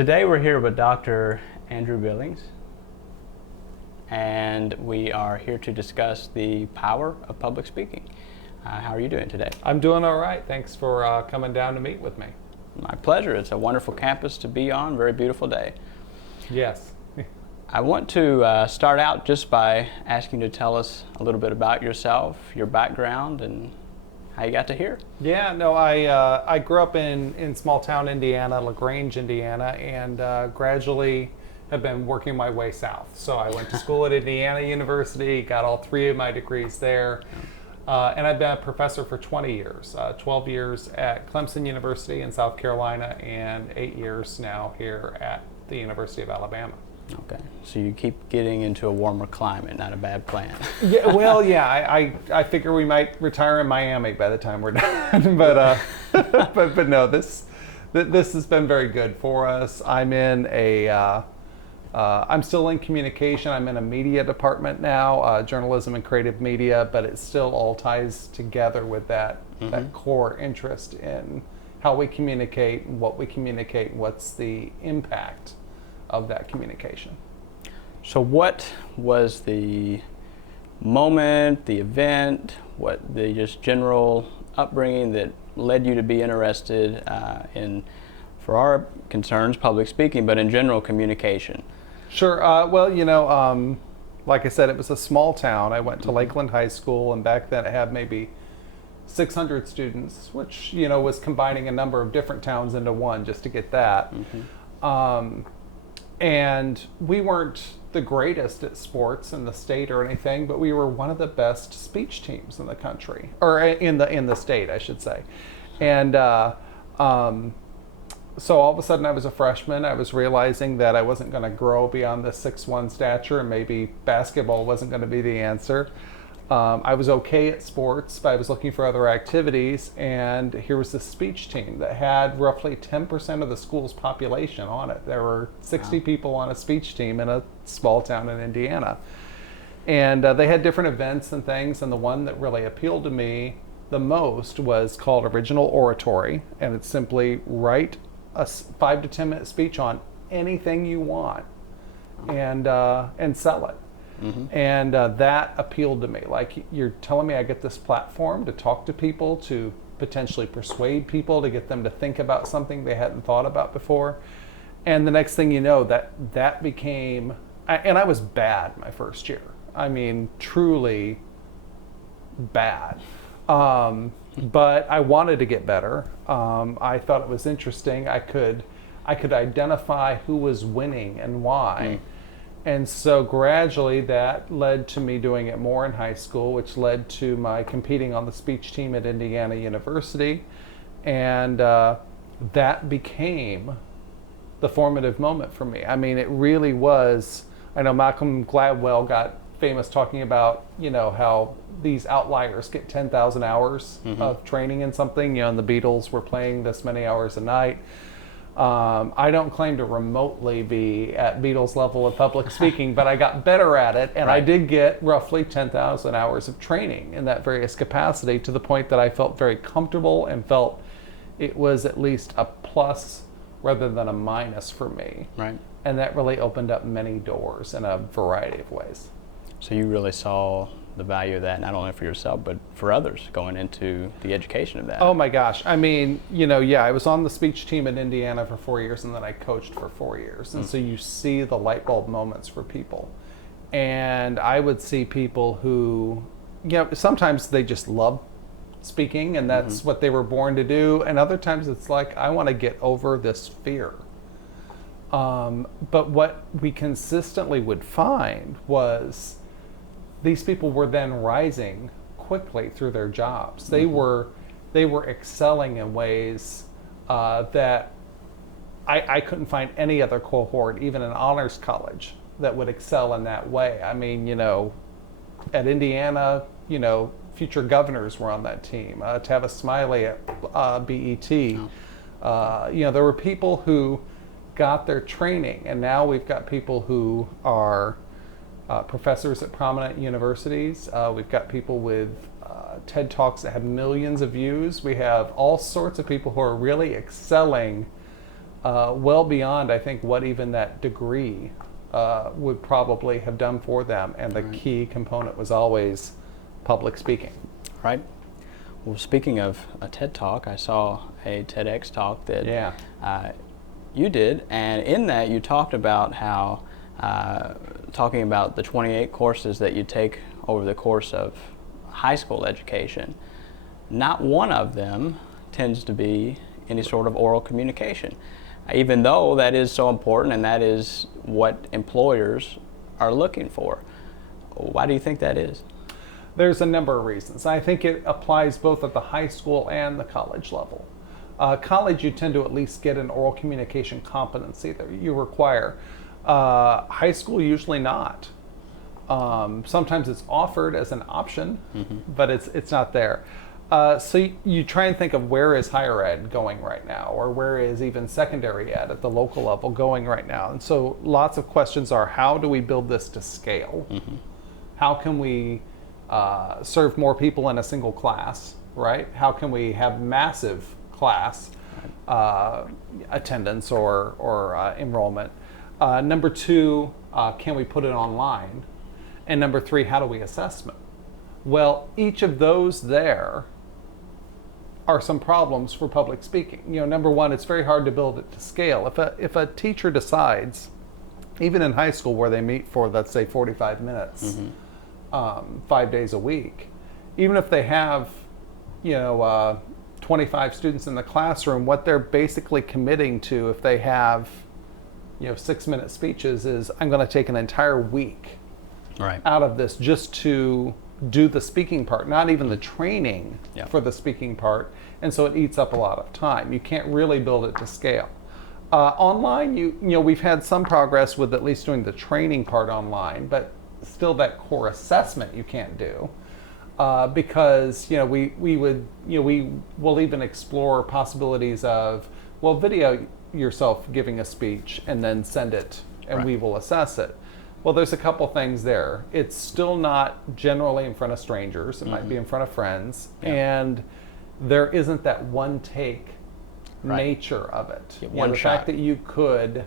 Today we're here with Dr. Andrew Billings, and we are here to discuss the power of public speaking. How are you doing today? I'm doing all right. Thanks for coming down to meet with me. My pleasure. It's a wonderful campus to be on. Very beautiful day. Yes. I want to start out just by asking you to tell us a little bit about yourself, your background, and how you got to here. Yeah, no, I grew up in small town Indiana, LaGrange, Indiana, and gradually have been working my way south. So I went to school at Indiana University, got all 3 of my degrees there, and I've been a professor for 20 years, 12 years at Clemson University in South Carolina, and 8 years now here at the University of Alabama. Okay, so you keep getting into a warmer climate, not a bad plan. Yeah, well, yeah, I figure we might retire in Miami by the time we're done, but no, this has been very good for us. I'm still in communication. I'm in a media department now, journalism and creative media, but it still all ties together with that core interest in how we communicate, what we communicate, what's the impact of that communication. So what was the moment, the event, what the just general upbringing that led you to be interested in, for our concerns, public speaking, but in general, communication? Sure. Well, like I said, it was a small town. I went to Lakeland High School, and back then it had maybe 600 students, which, was combining a number of different towns into one just to get that. And we weren't the greatest at sports in the state or anything, but we were one of the best speech teams in the country, or in the state, I should say. And so all of a sudden I was a freshman. I was realizing that I wasn't going to grow beyond the 6'1" stature, and maybe basketball wasn't going to be the answer. I was okay at sports, but I was looking for other activities, and here was this speech team that had roughly 10% of the school's population on it. There were 60 people on a speech team in a small town in Indiana. And they had different events and things, and the one that really appealed to me the most was called Original Oratory, and it's simply write a 5 to 10 minute speech on anything you want and sell it. And that appealed to me. Like, you're telling me I get this platform to talk to people, to potentially persuade people, to get them to think about something they hadn't thought about before. And the next thing you know, that became, and I was bad my first year. I mean, truly bad. But I wanted to get better. I thought it was interesting. I could identify who was winning and why. And so gradually that led to me doing it more in high school, which led to my competing on the speech team at Indiana University. And that became the formative moment for me. I mean, it really was. I know Malcolm Gladwell got famous talking about, how these outliers get 10,000 hours of training in something, and the Beatles were playing this many hours a night. I don't claim to remotely be at Beatles level of public speaking, but I got better at it, and I did get roughly 10,000 hours of training in that various capacity, to the point that I felt very comfortable and felt it was at least a plus rather than a minus for me. Right. And that really opened up many doors in a variety of ways. So you really saw the value of that, not only for yourself, but for others going into the education of that. Oh my gosh. I mean, I was on the speech team in Indiana for 4 years, and then I coached for 4 years. And so you see the light bulb moments for people. And I would see people who, sometimes they just love speaking, and that's what they were born to do. And other times it's like, I want to get over this fear. But what we consistently would find was these people were then rising quickly through their jobs. They were excelling in ways that I couldn't find any other cohort, even in honors college, that would excel in that way. I mean, at Indiana, future governors were on that team. Tavis Smiley at BET. There were people who got their training, and now we've got people who are professors at prominent universities. We've got people with TED Talks that have millions of views. We have all sorts of people who are really excelling well beyond, I think, what even that degree would probably have done for them. And the key component was always public speaking. Right. Well, speaking of a TED Talk, I saw a TEDx talk that you did, and in that you talked about how, talking about the 28 courses that you take over the course of high school education, not one of them tends to be any sort of oral communication, even though that is so important and that is what employers are looking for. Why do you think that is? There's a number of reasons. I think it applies both at the high school and the college level. College, you tend to at least get an oral communication competency that you require. High school, usually not. Sometimes it's offered as an option, but it's not there. So you try and think of where is higher ed going right now, or where is even secondary ed at the local level going right now. And so lots of questions are, how do we build this to scale? How can we serve more people in a single class, right? How can we have massive class attendance or enrollment? Number two, can we put it online? And number three, how do we assessment? Well, each of those there are some problems for public speaking. Number one, it's very hard to build it to scale. If a teacher decides, even in high school where they meet for, let's say, 45 minutes, 5 days a week, even if they have, 25 students in the classroom, what they're basically committing to, if they have, 6-minute speeches, is I'm going to take an entire week out of this just to do the speaking part, not even the training for the speaking part. And so it eats up a lot of time. You can't really build it to scale. Online, we've had some progress with at least doing the training part online, but still that core assessment you can't do, because we will even explore possibilities of, video yourself giving a speech and then send it and we will assess it. Well, there's a couple things there. It's still not generally in front of strangers. It might be in front of friends, and there isn't that one take nature of it. The fact that you could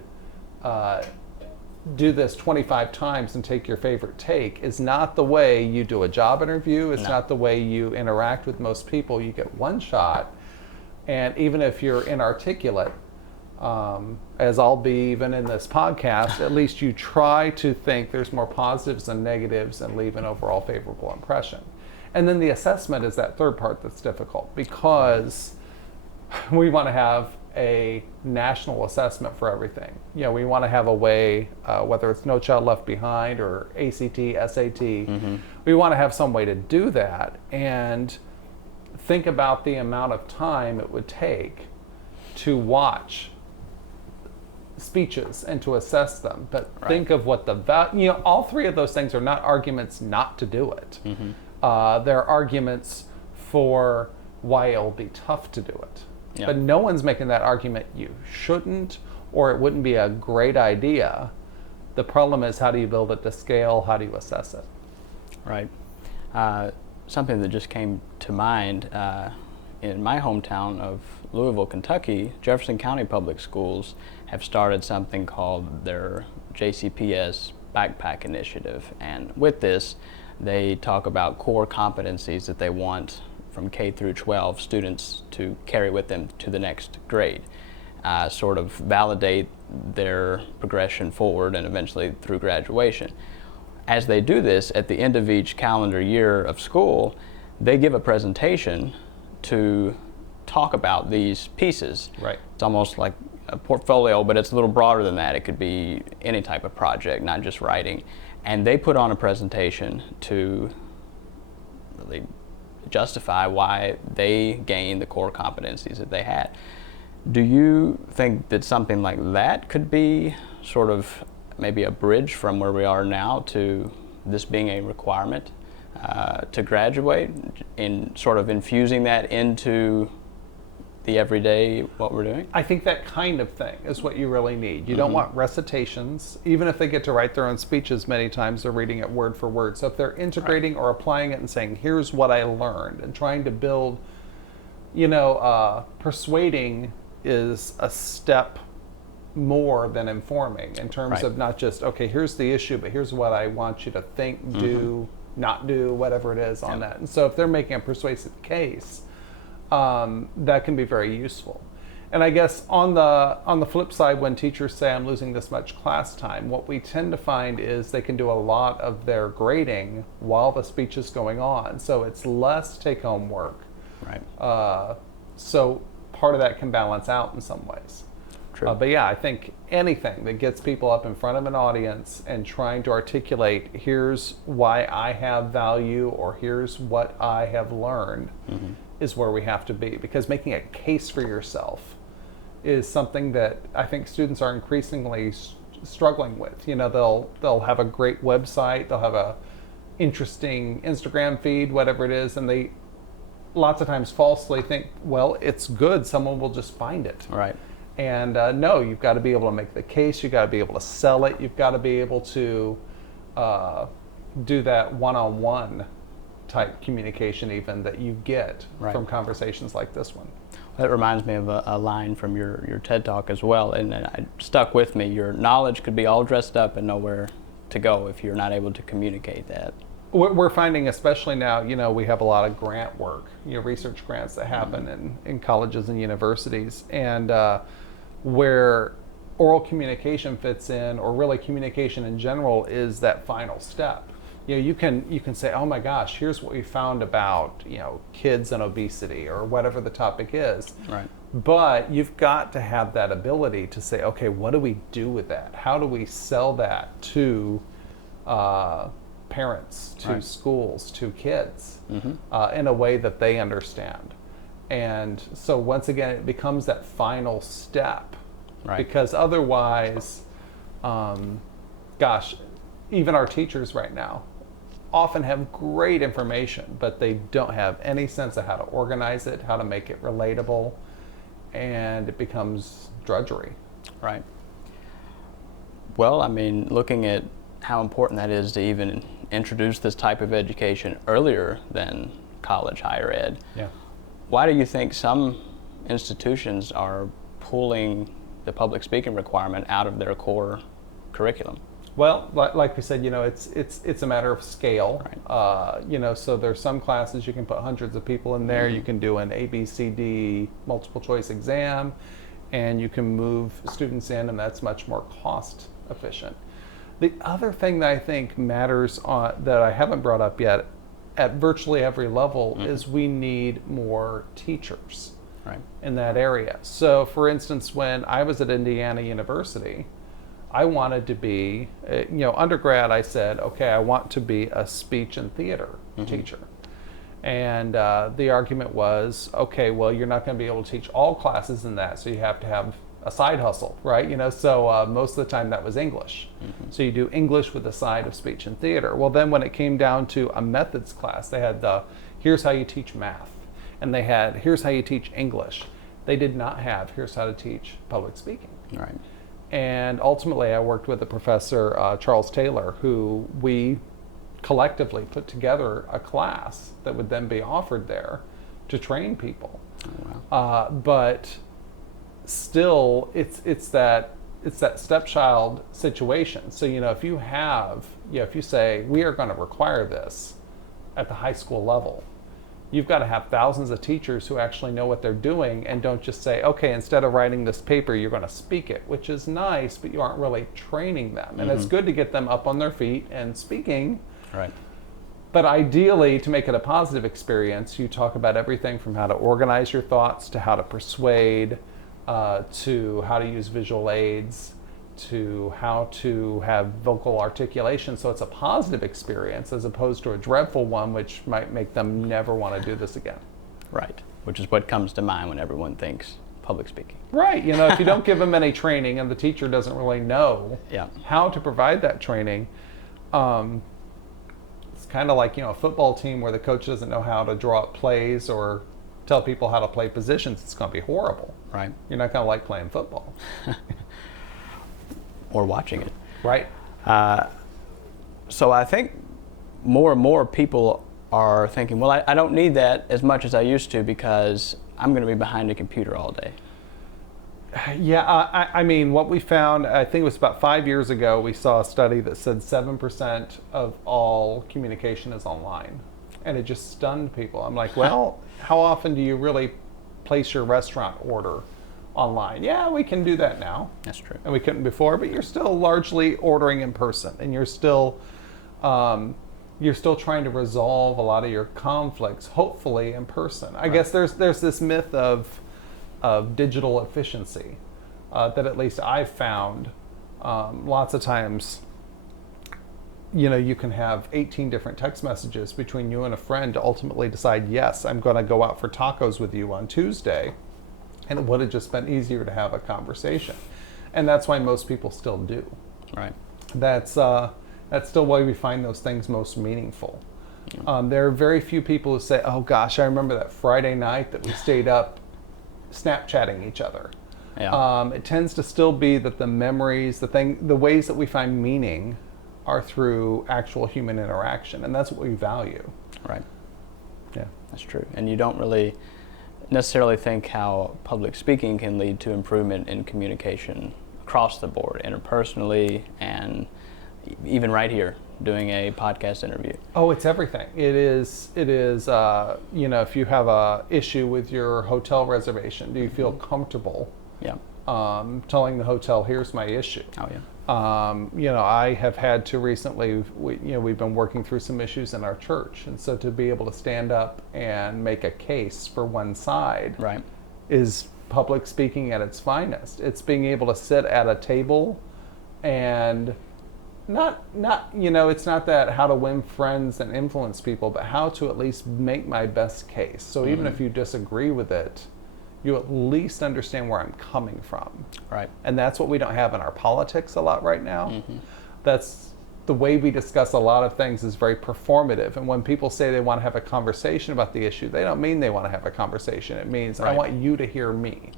do this 25 times and take your favorite take is not the way you do a job interview. It's not the way you interact with most people. You get one shot, and even if you're inarticulate, as I'll be even in this podcast, at least you try to think there's more positives than negatives and leave an overall favorable impression. And then the assessment is that third part that's difficult, because we want to have a national assessment for everything. We want to have a way, whether it's No Child Left Behind or ACT, SAT, we want to have some way to do that, and think about the amount of time it would take to watch speeches and to assess them. But think of what the all three of those things are not arguments not to do it. They're arguments for why it'll be tough to do it. But no one's making that argument you shouldn't, or it wouldn't be a great idea. The problem is, how do you build it to scale? How do you assess it? Right. Something that just came to mind, in my hometown of Louisville, Kentucky, Jefferson County Public Schools have started something called their JCPS Backpack Initiative. And with this, they talk about core competencies that they want from K through 12 students to carry with them to the next grade, sort of validate their progression forward and eventually through graduation. As they do this, at the end of each calendar year of school, they give a presentation to talk about these pieces. It's almost like a portfolio, but it's a little broader than that. It could be any type of project, not just writing. And they put on a presentation to really justify why they gained the core competencies that they had. Do you think that something like that could be sort of maybe a bridge from where we are now to this being a requirement to graduate, in sort of infusing that into the everyday what we're doing? I think that kind of thing is what you really need. You don't want recitations. Even if they get to write their own speeches, many times they're reading it word for word. So if they're integrating or applying it and saying, here's what I learned, and trying to build, persuading is a step more than informing in terms Right. of not just, okay, here's the issue, but here's what I want you to think, do, not do, whatever it is on that. And so if they're making a persuasive case, that can be very useful. And I guess on the flip side, when teachers say I'm losing this much class time, what we tend to find is they can do a lot of their grading while the speech is going on. So it's less take-home work. Right. So part of that can balance out in some ways. True. But yeah, I think anything that gets people up in front of an audience and trying to articulate, here's why I have value or here's what I have learned, is where we have to be. Because making a case for yourself is something that I think students are increasingly struggling with. You know, they'll have a great website, they'll have a interesting Instagram feed, whatever it is, and they lots of times falsely think, well, it's good, someone will just find it. Right. And no, you've got to be able to make the case, you've got to be able to sell it, you've got to be able to do that one-on-one type communication even that you get from conversations like this one. That reminds me of a line from your TED Talk as well, and it stuck with me. Your knowledge could be all dressed up and nowhere to go if you're not able to communicate that. We're finding, especially now, you know, we have a lot of grant work, you know, research grants that happen in colleges and universities, and where oral communication fits in, or really communication in general, is that final step. You know, you can say, oh my gosh, here's what we found about, you know, kids and obesity or whatever the topic is. Right. But you've got to have that ability to say, okay, what do we do with that? How do we sell that to parents, to schools, to kids in a way that they understand? And so once again, it becomes that final step. Right. Because otherwise, gosh, even our teachers right now often have great information, but they don't have any sense of how to organize it, how to make it relatable, and it becomes drudgery. Right. Well, I mean, looking at how important that is to even introduce this type of education earlier than college higher ed. Yeah. Why do you think some institutions are pulling the public speaking requirement out of their core curriculum? Well, like we said, you know, it's a matter of scale. Right. You know, so there's some classes you can put hundreds of people in there. You can do an ABCD multiple choice exam, and you can move students in, and that's much more cost efficient. The other thing that I think matters that I haven't brought up yet, at virtually every level, is we need more teachers in that area. So, for instance, when I was at Indiana University, I wanted to be, you know, undergrad, I said, okay, I want to be a speech and theater teacher. And the argument was, okay, well, you're not going to be able to teach all classes in that, so you have to have a side hustle, right? You know, so most of the time that was English. So you do English with a side of speech and theater. Well, then when it came down to a methods class, they had here's how you teach math. And they had, here's how you teach English. They did not have, here's how to teach public speaking. Right. And ultimately, I worked with a professor, Charles Taylor, who we collectively put together a class that would then be offered there to train people. Oh, wow. But still, it's that stepchild situation. So, you know, if you have, you know, if you say we are going to require this at the high school level, you've got to have thousands of teachers who actually know what they're doing and don't just say, okay, instead of writing this paper, you're going to speak it, which is nice, but you aren't really training them. And it's good to get them up on their feet and speaking. Right. But ideally, to make it a positive experience, you talk about everything from how to organize your thoughts to how to persuade, to how to use visual aids, to how to have vocal articulation, so it's a positive experience as opposed to a dreadful one, which might make them never want to do this again. Right, which is what comes to mind when everyone thinks public speaking. Right, you know, if you don't give them any training and the teacher doesn't really know how to provide that training, it's kind of like, you know, a football team where the coach doesn't know how to draw up plays or tell people how to play positions. It's going to be horrible. Right. You're not going to like playing football. Or watching it. Right. So I think more and more people are thinking, well, I don't need that as much as I used to because I'm going to be behind a computer all day. Yeah, I mean, what we found, I think it was about 5 years ago, we saw a study that said 7% of all communication is online. And it just stunned people. I'm like, well, how often do you really place your restaurant order online? Yeah, we can do that now. That's true. And we couldn't before, but you're still largely ordering in person, and you're still trying to resolve a lot of your conflicts, hopefully in person. I guess there's this myth of digital efficiency that at least I've found lots of times. You can have 18 different text messages between you and a friend to ultimately decide, yes, I'm going to go out for tacos with you on Tuesday. And it would have just been easier to have a conversation. And that's why most people still do. Right. That's still why we find those things most meaningful. There are very few people who say, oh gosh, I remember that Friday night that we stayed up Snapchatting each other. Yeah. It tends to still be that the memories, the ways that we find meaning are through actual human interaction, and that's what we value. Right. Yeah. That's true. And you don't really necessarily think how public speaking can lead to improvement in communication across the board, interpersonally, and even right here doing a podcast interview. Oh, it's everything. It is. If you have a issue with your hotel reservation, do you feel comfortable Yeah. telling the hotel, here's my issue? Oh, yeah. I have had to recently, we've been working through some issues in our church. And so to be able to stand up and make a case for one side Right. is public speaking at its finest. It's being able to sit at a table and not it's not that how to win friends and influence people, but how to at least make my best case. So even if you disagree with it, you at least understand where I'm coming from. Right. And that's what we don't have in our politics a lot right now. That's the way we discuss a lot of things is very performative. And when people say they want to have a conversation about the issue, they don't mean they want to have a conversation. It means I want you to hear me.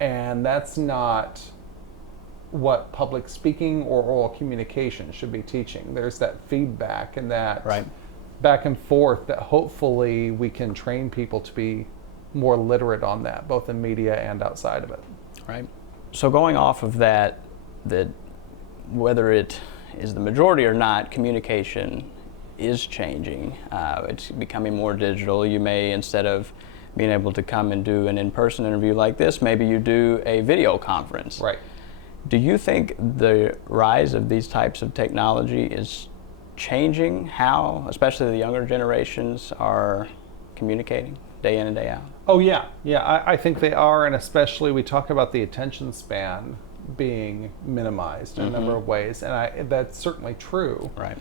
And that's not what public speaking or oral communication should be teaching. There's that feedback and that back and forth that hopefully we can train people to be more literate on that, both in media and outside of it. Right. So going off of that whether it is the majority or not, communication is changing. It's becoming more digital. You may, instead of being able to come and do an in-person interview like this, maybe you do a video conference. Right. Do you think the rise of these types of technology is changing how, especially the younger generations, are communicating day in and day out? Oh yeah, I think they are, and especially we talk about the attention span being minimized in a number of ways, and that's certainly true. Right.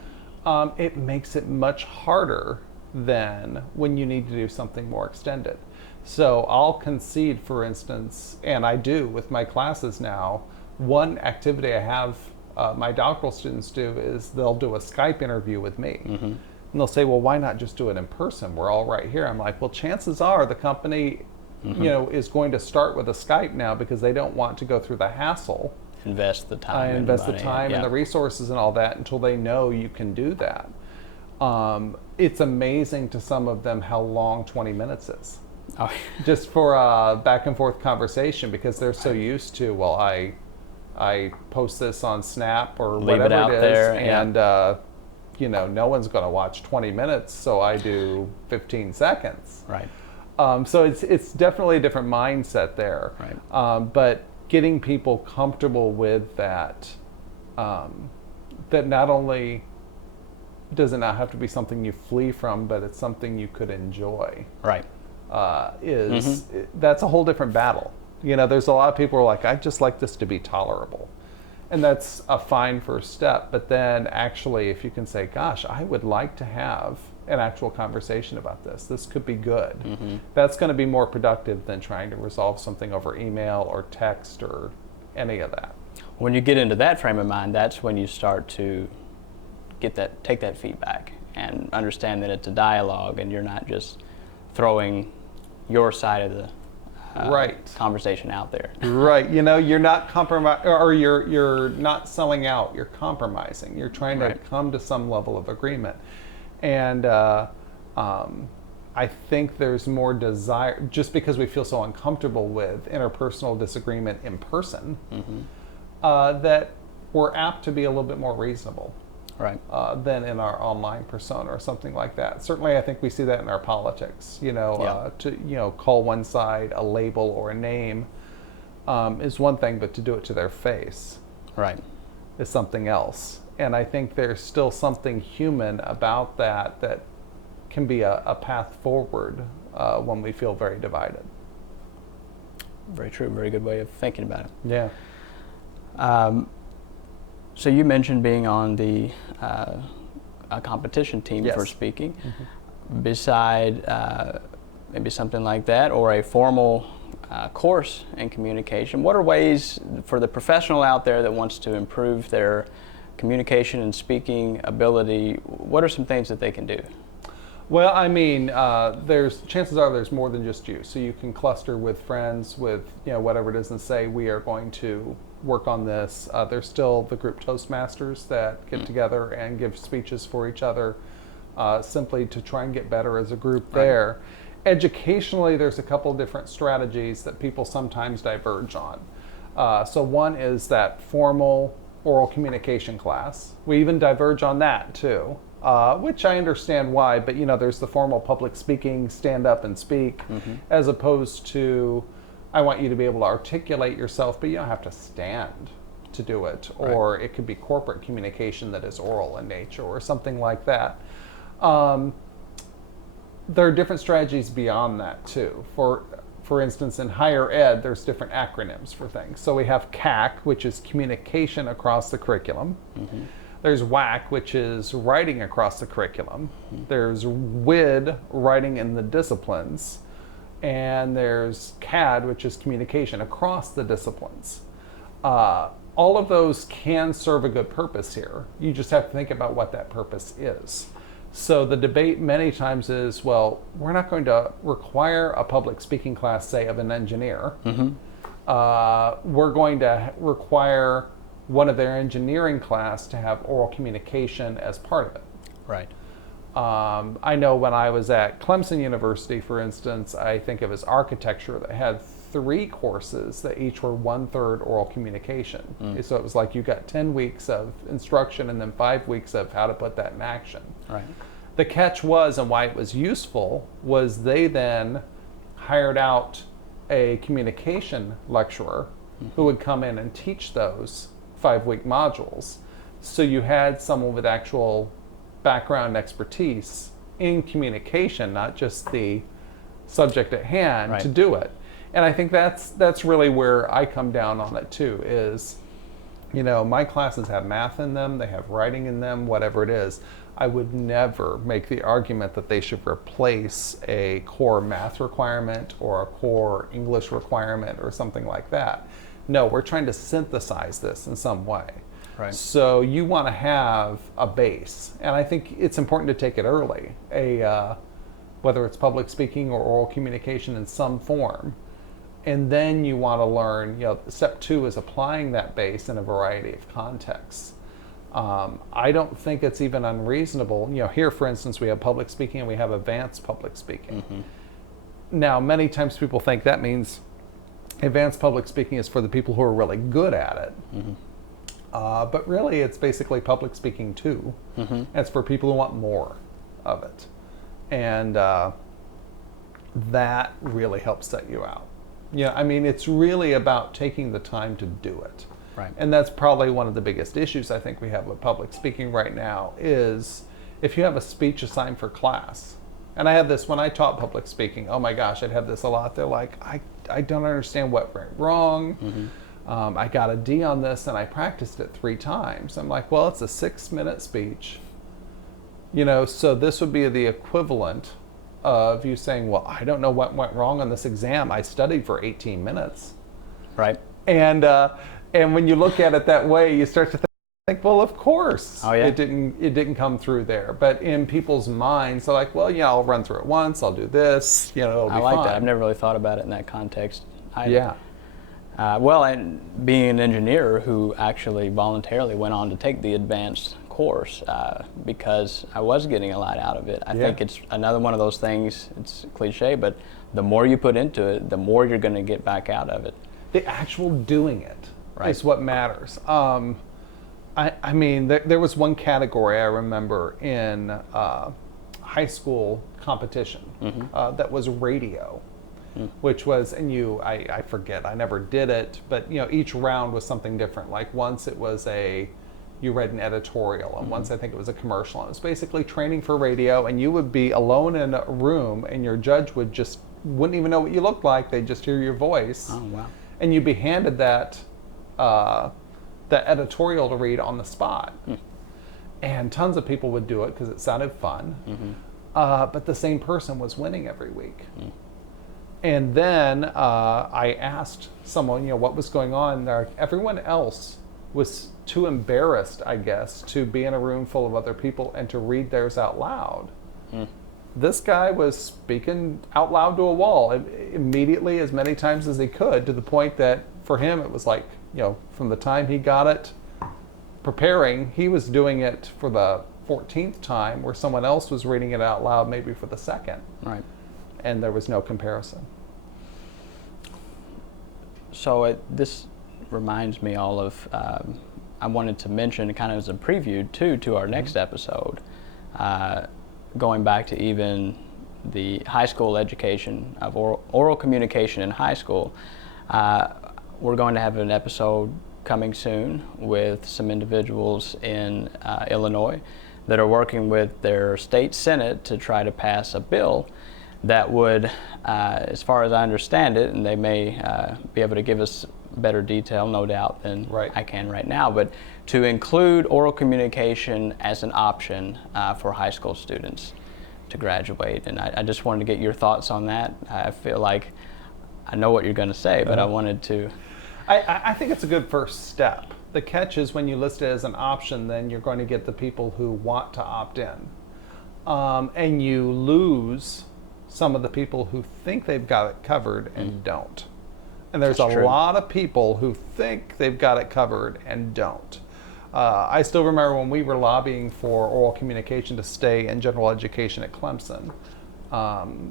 It makes it much harder than when you need to do something more extended. So I'll concede, for instance, and I do with my classes now, one activity I have my doctoral students do is they'll do a Skype interview with me. And they'll say, well, why not just do it in person? We're all right here. I'm like, well, chances are the company, is going to start with a Skype now because they don't want to go through the hassle. Invest the time. And the resources and all that until they know you can do that. It's amazing to some of them how long 20 minutes is. Oh. Just for a back and forth conversation because they're so used to, well, I post this on Snap or Leave whatever it out it is, there, and no one's going to watch 20 minutes, so I do 15 seconds. Right. So it's definitely a different mindset there. Right. But getting people comfortable with that, that not only does it not have to be something you flee from, but it's something you could enjoy. Right. That's a whole different battle. There's a lot of people who are like, I'd just like this to be tolerable. And that's a fine first step. But then actually, if you can say, gosh, I would like to have an actual conversation about this. This could be good. That's going to be more productive than trying to resolve something over email or text or any of that. When you get into that frame of mind, that's when you start to take that feedback and understand that it's a dialogue and you're not just throwing your side of the conversation out there. Right. You're not or you're not selling out. You're compromising. You're trying to come to some level of agreement. And I think there's more desire, just because we feel so uncomfortable with interpersonal disagreement in person, that we're apt to be a little bit more reasonable. Right. Than in our online persona or something like that. Certainly, I think we see that in our politics. To call one side a label or a name is one thing, but to do it to their face, right, is something else. And I think there's still something human about that can be a path forward when we feel very divided. Very true. Very good way of thinking about it. Yeah. So you mentioned being on the a competition team Yes. for speaking. Beside maybe something like that, or a formal course in communication, what are ways for the professional out there that wants to improve their communication and speaking ability? What are some things that they can do? Well, I mean, there's chances are there's more than just you. So you can cluster with friends, with whatever it is, and say we are going to work on this. There's still the group Toastmasters that get together and give speeches for each other, simply to try and get better as a group there. Educationally, there's a couple different strategies that people sometimes diverge on. So one is that formal oral communication class. We even diverge on that too, which I understand why, but there's the formal public speaking, stand up and speak, as opposed to, I want you to be able to articulate yourself, but you don't have to stand to do it. Right. Or it could be corporate communication that is oral in nature or something like that. There are different strategies beyond that too. For instance, in higher ed, there's different acronyms for things. So we have CAC, which is communication across the curriculum. There's WAC, which is writing across the curriculum. There's WID, writing in the disciplines. And there's CAD, which is communication across the disciplines. All of those can serve a good purpose here. You just have to think about what that purpose is. So the debate many times is, well, we're not going to require a public speaking class, say, of an engineer. We're going to require one of their engineering class to have oral communication as part of it. Right. I know when I was at Clemson University, for instance, I think it was architecture that had 3 courses that each were 1/3 oral communication. So it was like you got 10 weeks of instruction and then 5 weeks of how to put that in action. Right. The catch was, and why it was useful, was they then hired out a communication lecturer who would come in and teach those 5-week modules. So you had someone with actual background expertise in communication, not just the subject at hand, to do it. And I think that's really where I come down on it too, is, my classes have math in them, they have writing in them, whatever it is. I would never make the argument that they should replace a core math requirement or a core English requirement or something like that. No, we're trying to synthesize this in some way. Right. So you want to have a base, and I think it's important to take it early, whether it's public speaking or oral communication in some form. And then you want to learn, step 2 is applying that base in a variety of contexts. I don't think it's even unreasonable. Here, for instance, we have public speaking and we have advanced public speaking. Now, many times people think that means advanced public speaking is for the people who are really good at it. But really, it's basically public speaking too. And it's for people who want more of it. And that really helps set you out. It's really about taking the time to do it. Right. And that's probably one of the biggest issues I think we have with public speaking right now is if you have a speech assigned for class. And I had this when I taught public speaking. Oh my gosh, I'd have this a lot. They're like, I don't understand what went wrong. I got a D on this and I practiced it 3 times. I'm like, well, it's a 6-minute speech. So this would be the equivalent of you saying, well, I don't know what went wrong on this exam. I studied for 18 minutes. Right. And when you look at it that way, you start to think, well, of course, it didn't come through there. But in people's minds, they're like, well, I'll run through it once. I'll do this. It'll be I like fine. that. I've never really thought about it in that context either. Yeah. Well, and being an engineer who actually voluntarily went on to take the advanced course because I was getting a lot out of it. I think it's another one of those things, it's cliche, but the more you put into it, the more you're going to get back out of it. The actual doing it is what matters. I mean, there was one category I remember in high school competition that was radio, which was, and I forget, I never did it, but each round was something different. Like once it was you read an editorial, and once I think it was a commercial. And it was basically training for radio, and you would be alone in a room, and your judge wouldn't even know what you looked like. They'd just hear your voice. Oh, wow. And you'd be handed that editorial to read on the spot. And tons of people would do it because it sounded fun. But the same person was winning every week. And then I asked someone, what was going on there. Everyone else was too embarrassed, I guess, to be in a room full of other people and to read theirs out loud. This guy was speaking out loud to a wall immediately, as many times as he could, to the point that for him it was like, from the time he got it preparing, he was doing it for the 14th time, where someone else was reading it out loud maybe for the second. Right. And there was no comparison. So this reminds me all of, I wanted to mention kind of as a preview too to our next episode, going back to even the high school education of oral communication in high school. We're going to have an episode coming soon with some individuals in Illinois that are working with their state senate to try to pass a bill that would, as far as I understand it, and they may be able to give us better detail, no doubt, than I can right now, but to include oral communication as an option for high school students to graduate. And I just wanted to get your thoughts on that. I feel like I know what you're going to say, but I wanted to... I think it's a good first step. The catch is when you list it as an option, then you're going to get the people who want to opt in. And you lose some of the people who think they've got it covered and don't. And there's a lot of people who think they've got it covered and don't. I still remember when we were lobbying for oral communication to stay in general education at Clemson.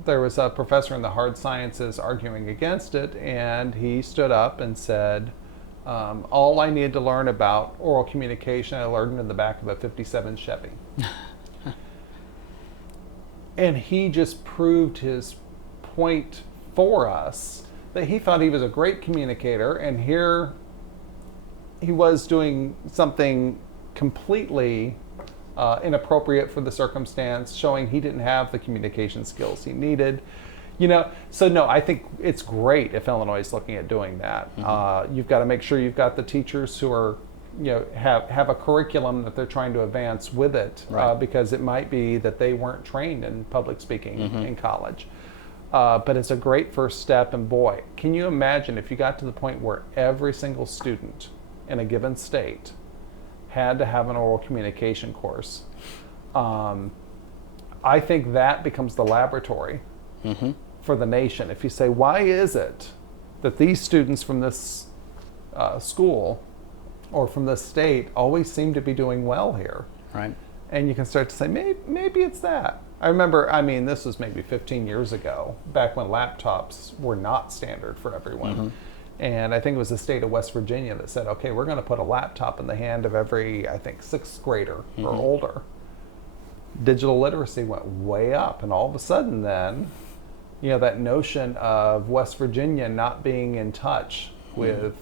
There was a professor in the hard sciences arguing against it, and he stood up and said, all I needed to learn about oral communication, I learned in the back of a 57 Chevy. And he just proved his point for us that he thought he was a great communicator, and here he was doing something completely inappropriate for the circumstance, showing he didn't have the communication skills he needed. So no, I think it's great if Illinois is looking at doing that. You've got to make sure you've got the teachers who are, have a curriculum that they're trying to advance with it, because it might be that they weren't trained in public speaking in college. But it's a great first step, and boy, can you imagine if you got to the point where every single student in a given state had to have an oral communication course. I think that becomes the laboratory for the nation. If you say, why is it that these students from this school or from this state always seem to be doing well here? Right. And you can start to say, maybe it's that. I remember, this was maybe 15 years ago, back when laptops were not standard for everyone. And I think it was the state of West Virginia that said, okay, we're going to put a laptop in the hand of every, I think, sixth grader or older. Digital literacy went way up, and all of a sudden then, that notion of West Virginia not being in touch with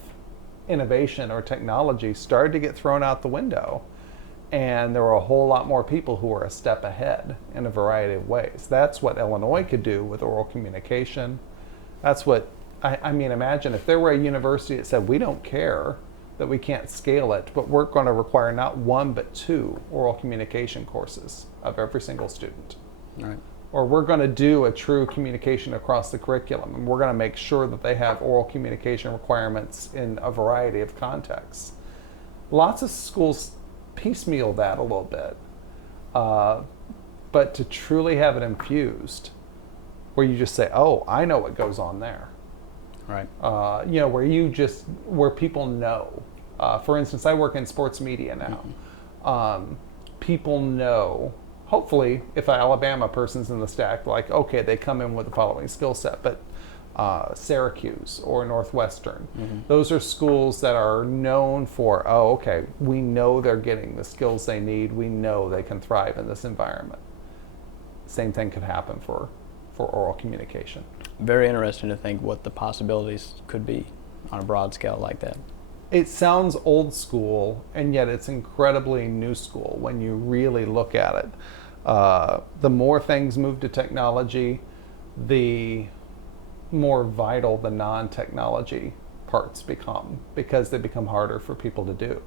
innovation or technology started to get thrown out the window. And there were a whole lot more people who were a step ahead in a variety of ways. That's what Illinois could do with oral communication. That's what, imagine if there were a university that said, we don't care that we can't scale it, but we're going to require not one but 2 oral communication courses of every single student. Right. Or we're going to do a true communication across the curriculum, and we're going to make sure that they have oral communication requirements in a variety of contexts. Lots of schools piecemeal that a little bit, but to truly have it infused, where you just say, "Oh, I know what goes on there," right? Where people know. For instance, I work in sports media now. people know, hopefully, if an Alabama person's in the stack, like, okay, they come in with the following skill set, but Syracuse or Northwestern, those are schools that are known for, oh, okay, we know they're getting the skills they need, we know they can thrive in this environment. Same thing could happen for oral communication. Very interesting to think what the possibilities could be on a broad scale like that. It sounds old school, and yet it's incredibly new school when you really look at it. The more things move to technology, the more vital the non-technology parts become, because they become harder for people to do.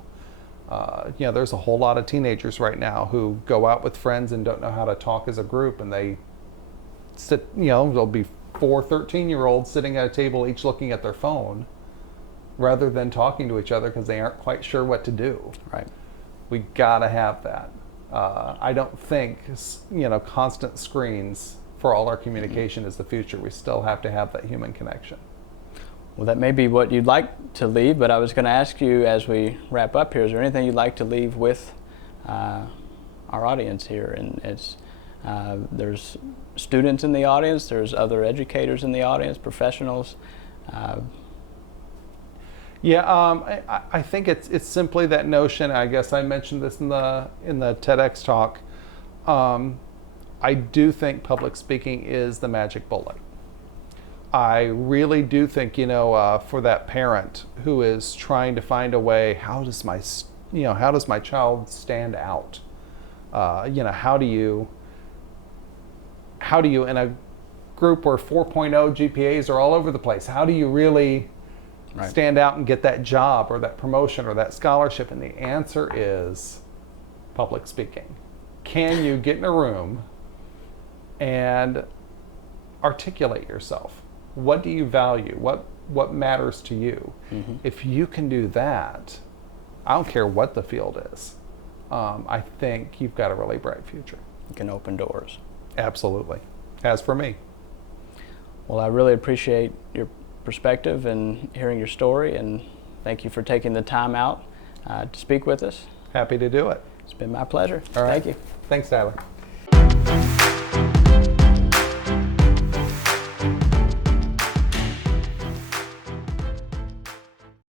There's a whole lot of teenagers right now who go out with friends and don't know how to talk as a group, and they sit, there'll be 4 13-year-olds sitting at a table each looking at their phone rather than talking to each other because they aren't quite sure what to do. Right. We gotta have that. I don't think constant screens for all our communication is the future. We still have to have that human connection. Well, that may be what you'd like to leave, but I was going to ask you as we wrap up here, is there anything you'd like to leave with our audience here? And there's students in the audience, there's other educators in the audience, professionals. I think it's simply that notion. I guess I mentioned this in the TEDx talk. I do think public speaking is the magic bullet. I really do think, for that parent who is trying to find a way, how does my child stand out? How do you in a group where 4.0 GPAs are all over the place, how do you really stand out and get that job or that promotion or that scholarship? And the answer is public speaking. Can you get in a room and articulate yourself? What do you value? What matters to you? If you can do that, I don't care what the field is, I think you've got a really bright future. You can open doors. Absolutely. As for me. Well, I really appreciate your perspective and hearing your story, and thank you for taking the time out to speak with us. Happy to do it. It's been my pleasure. All right. Thank you. Thanks, Tyler.